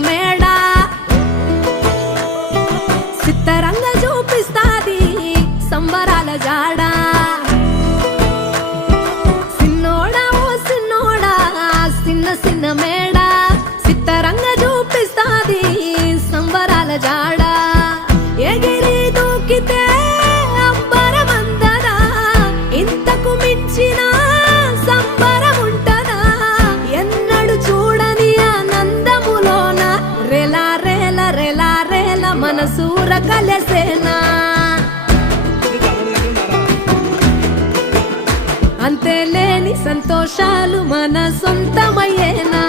మేడ సిత్తరంగ చూపిస్తాది సంబరాల జాడ సిన్నోడా ఓ సిన్నోడా సిన్న సిన్న మేడ సిత్తరంగ చూపిస్తాది సంబరాల జాడ ఎగిరి దూకితే అంబరమందదా ఇంతకు మించిన సంబరం ఉంటదా ఎన్నడు చూడని ఆనందములోన రెలా రేల రెలా రేల మనసూర కలసేనా అంతే లేని సంతోషాలు మన సొంతమయ్యేనా